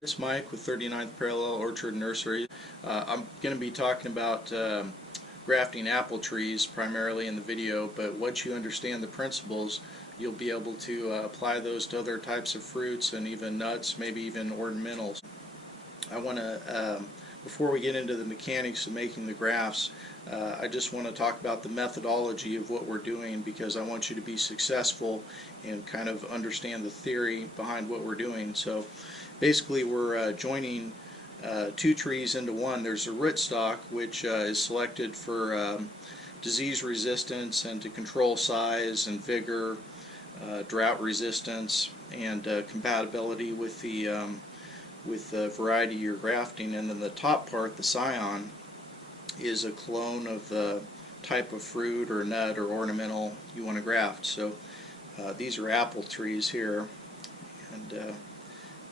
This is Mike with 39th Parallel Orchard Nursery. I'm going to be talking about grafting apple trees primarily in the video, but once you understand the principles, you'll be able to apply those to other types of fruits and even nuts, maybe even ornamentals. I want to, before we get into the mechanics of making the grafts, I just want to talk about the methodology of what we're doing, because I want you to be successful and kind of understand the theory behind what we're doing. So basically we're joining two trees into one. There's a rootstock, which is selected for disease resistance and to control size and vigor, drought resistance, and compatibility with the variety you're grafting. And then the top part, the Scion, is a clone of the type of fruit or nut or ornamental you want to graft. So these are apple trees here, and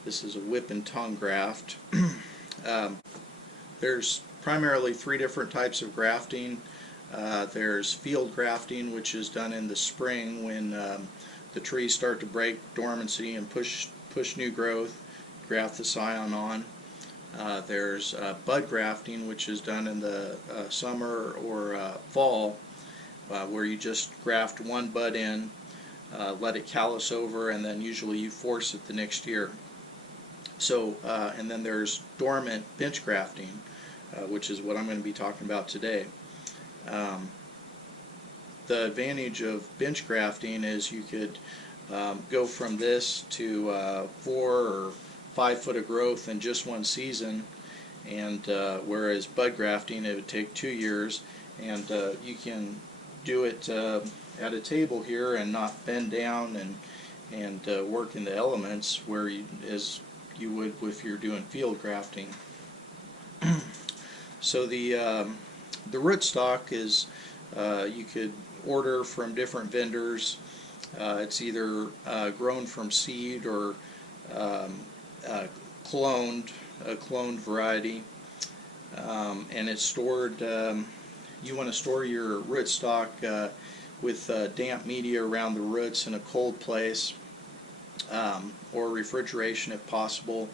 this is a whip and tongue graft. There's primarily three different types of grafting. There's field grafting, which is done in the spring when the trees start to break dormancy and push new growth. Graft the Scion on. There's bud grafting, which is done in the summer or fall, where you just graft one bud in, let it callus over, and then usually you force it the next year. So, and then there's dormant bench grafting, which is what I'm going to be talking about today. The advantage of bench grafting is you could go from this to 4 or 5 foot of growth in just one season, and whereas bud grafting, it would take 2 years, and you can do it at a table here and not bend down and work in the elements where as you would if you're doing field grafting. So the rootstock is you could order from different vendors. It's either grown from seed or a cloned variety, and it's stored. You want to store your rootstock with damp media around the roots in a cold place, or refrigeration if possible.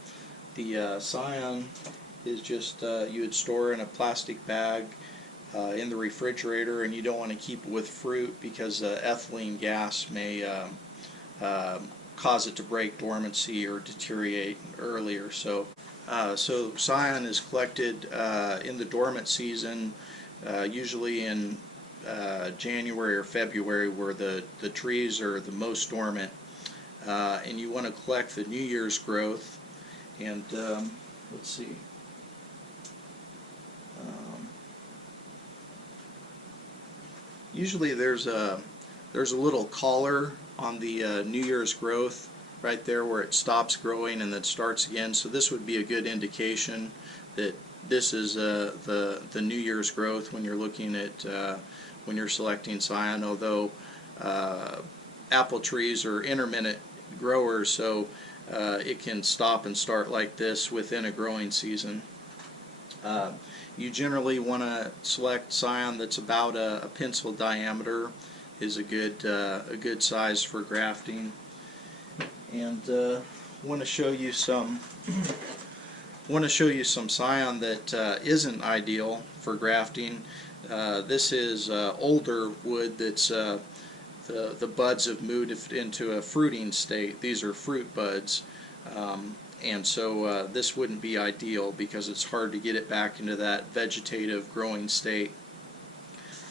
The Scion is just you would store in a plastic bag in the refrigerator, and you don't want to keep it with fruit because ethylene gas may cause it to break dormancy or deteriorate earlier. So Scion is collected in the dormant season, usually in January or February, where the trees are the most dormant. And you want to collect the New Year's growth. And let's see. Usually there's a little collar on the New Year's growth right there where it stops growing and then starts again. So this would be a good indication that this is the New Year's growth when you're looking at when you're selecting Scion. Although apple trees are intermittent growers, so it can stop and start like this within a growing season. You generally want to select Scion that's about a pencil diameter is a good size for grafting. And want to show you some Scion that isn't ideal for grafting. This is older wood that's the buds have moved into a fruiting state. These are fruit buds, and so this wouldn't be ideal because it's hard to get it back into that vegetative growing state.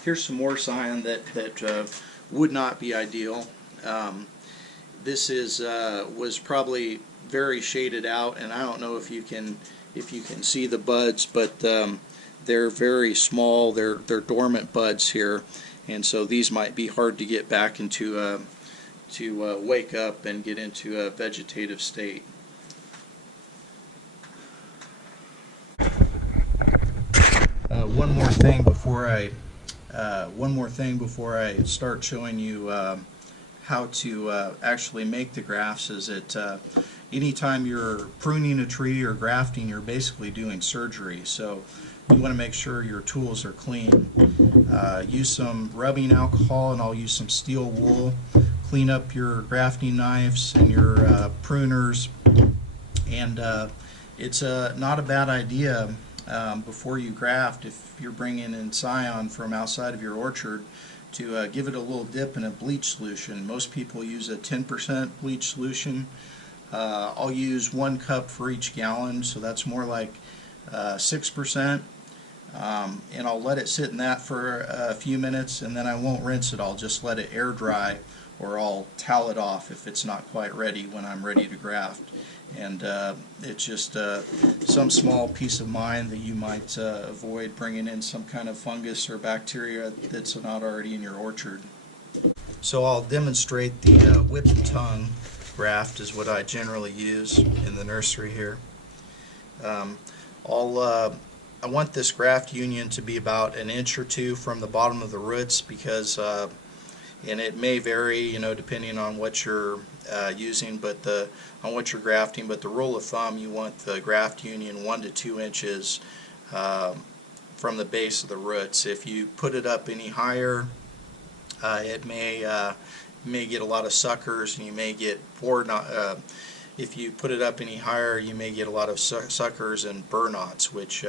Here's some more Scion that would not be ideal. This was probably very shaded out, and I don't know if you can see the buds, but they're very small. They're dormant buds here, and so these might be hard to get back into to wake up and get into a vegetative state. One more thing before I start showing you how to actually make the grafts is that anytime you're pruning a tree or grafting, you're basically doing surgery. So you want to make sure your tools are clean. Use some rubbing alcohol, and I'll use some steel wool. Clean up your grafting knives and your pruners, and It's not a bad idea before you graft, if you're bringing in Scion from outside of your orchard, to give it a little dip in a bleach solution. Most people use a 10% bleach solution. I'll use 1 cup for each gallon, so that's more like 6%. And I'll let it sit in that for a few minutes, and then I won't rinse it. I'll just let it air dry, or I'll towel it off if it's not quite ready when I'm ready to graft. And it's just some small peace of mind that you might avoid bringing in some kind of fungus or bacteria that's not already in your orchard. So I'll demonstrate the whip and tongue graft is what I generally use in the nursery here. I want this graft union to be about 1 inch or 2 from the bottom of the roots, because and it may vary, you know, depending on what you're using, but on what you're grafting. But the rule of thumb, you want the graft union 1 to 2 inches from the base of the roots. If you put it up any higher, it may get a lot of suckers, and you may get if you put it up any higher, you may get a lot of suckers and burnouts, which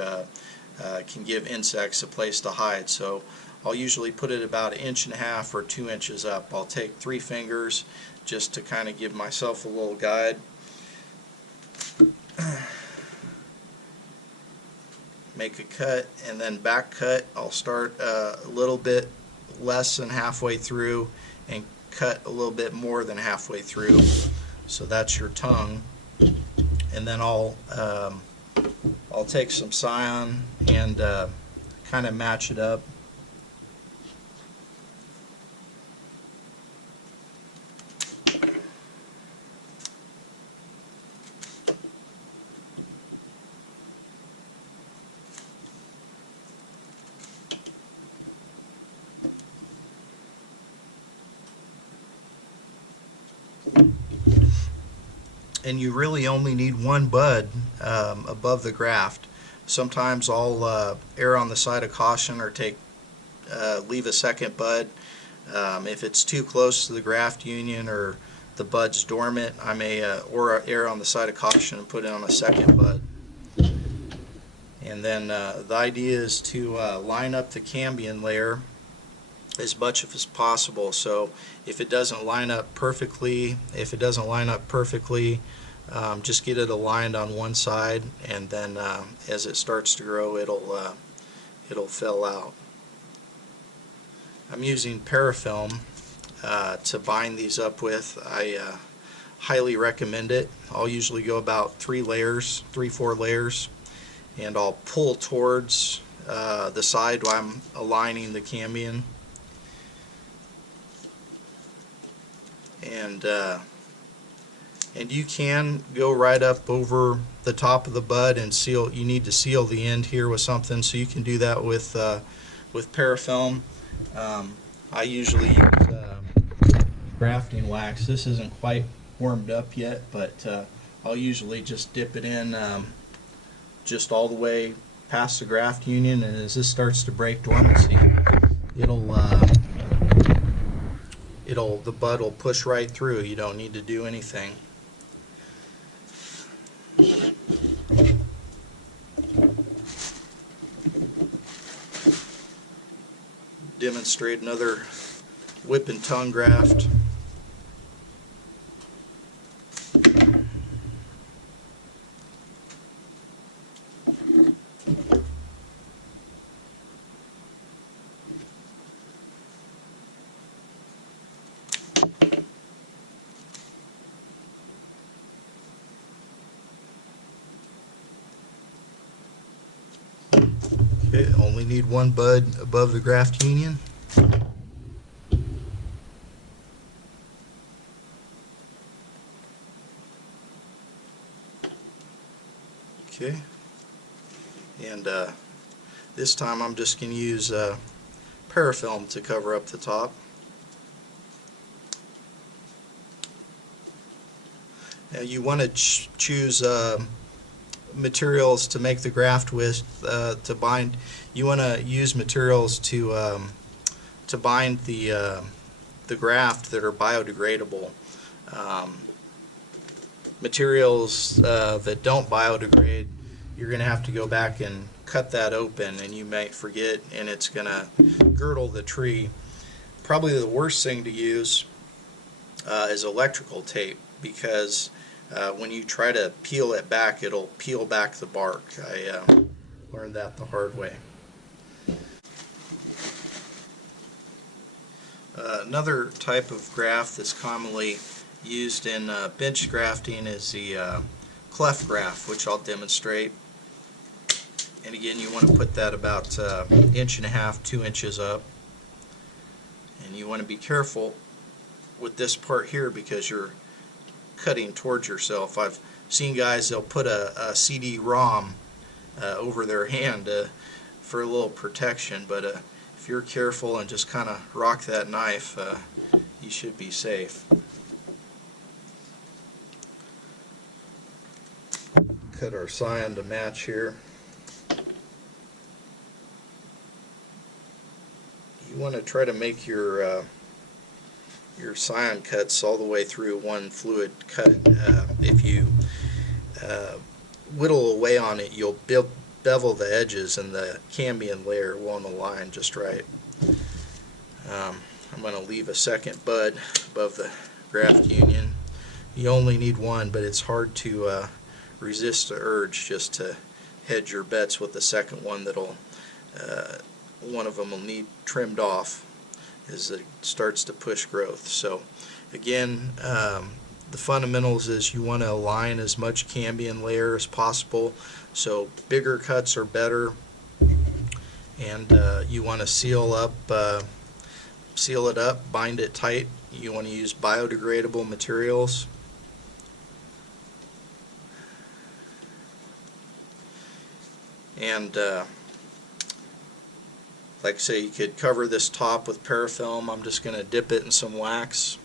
can give insects a place to hide. So I'll usually put it about 1.5 inches or 2 inches up. I'll take 3 fingers just to kind of give myself a little guide. Make a cut, and then back cut. I'll start a little bit less than halfway through and cut a little bit more than halfway through. So that's your tongue. And then I'll take some Scion and kind of match it up. And you really only need 1 bud above the graft. Sometimes I'll err on the side of caution, or leave a second bud. If it's too close to the graft union or the bud's dormant, I may or err on the side of caution and put it on a second bud. And then the idea is to line up the cambium layer as much as possible. So if it doesn't line up perfectly, just get it aligned on one side, and then as it starts to grow, it'll fill out. I'm using parafilm to bind these up with. I highly recommend it. I'll usually go about 3 layers, 3-4 layers, and I'll pull towards the side while I'm aligning the cambium. And you can go right up over the top of the bud and seal. You need to seal the end here with something, so you can do that with parafilm. I usually use grafting wax. This isn't quite warmed up yet, but I'll usually just dip it in just all the way past the graft union, and as this starts to break dormancy, the bud will push right through. You don't need to do anything. Demonstrate another whip and tongue graft. Okay, only need 1 bud above the graft union. Okay, and this time I'm just going to use parafilm to cover up the top. Now you want to choose materials to make the graft with, to bind. You want to use materials to bind the graft that are biodegradable. materials that don't biodegrade, you're going to have to go back and cut that open, and you might forget, and it's going to girdle the tree. Probably the worst thing to use is electrical tape, because when you try to peel it back, it'll peel back the bark. I learned that the hard way. Another type of graft that's commonly used in bench grafting is the cleft graft, which I'll demonstrate. And again, you want to put that about 1.5 inches, 2 inches up. And you want to be careful with this part here, because you're cutting towards yourself. I've seen guys, they'll put a CD-ROM over their hand for a little protection, but if you're careful and just kind of rock that knife, you should be safe. Cut our Scion to match here. You want to try to make your Scion cuts all the way through one fluid cut. If you whittle away on it, you'll bevel the edges, and the cambium layer won't align just right. I'm going to leave a second bud above the graft union. You only need one, but it's hard to resist the urge just to hedge your bets with the second one. That'll one of them will need trimmed off as it starts to push growth. So again, the fundamentals is you want to align as much cambium layer as possible, so bigger cuts are better, and you want to seal it up, bind it tight. You want to use biodegradable materials. And like I say, you could cover this top with parafilm. I'm just going to dip it in some wax.